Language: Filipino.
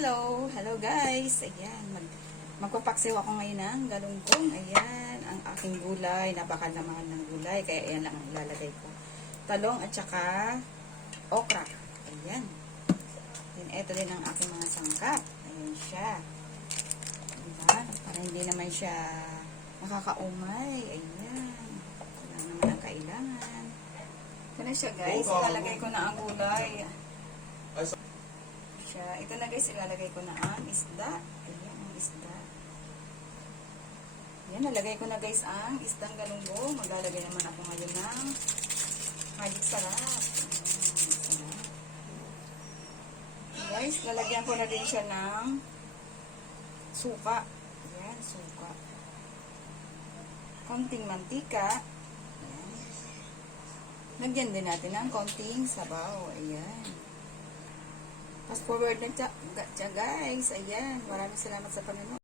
Hello guys. Ayan, magpapaksiw ako ngayon ng galunggong. Ayan, ang aking gulay. Napakamahal ng gulay, kaya ayan lang ang ilalagay ko. Talong at saka okra. Ayan. Then, ito din ang aking mga sangkap. Ayan siya. Diba? Para hindi naman siya makakaumay. Ayan. Wala naman ang kailangan. Ito na siya guys. Ilalagay ko na ang gulay. Ito na guys, ilalagay ko na ang isda. Ayan, ang isda. Ayan, nalagay ko na guys ang isdang galunggong. Maglalagay naman ako ngayon ng magic sarap. Ayan, guys, lalagyan ko na din siya ng suka. Ayan, suka. Konting mantika. Ayan. Lagyan din natin ng konting sabaw. Ayan. Fast forward na siya guys. Ayan. Maraming salamat sa panonood.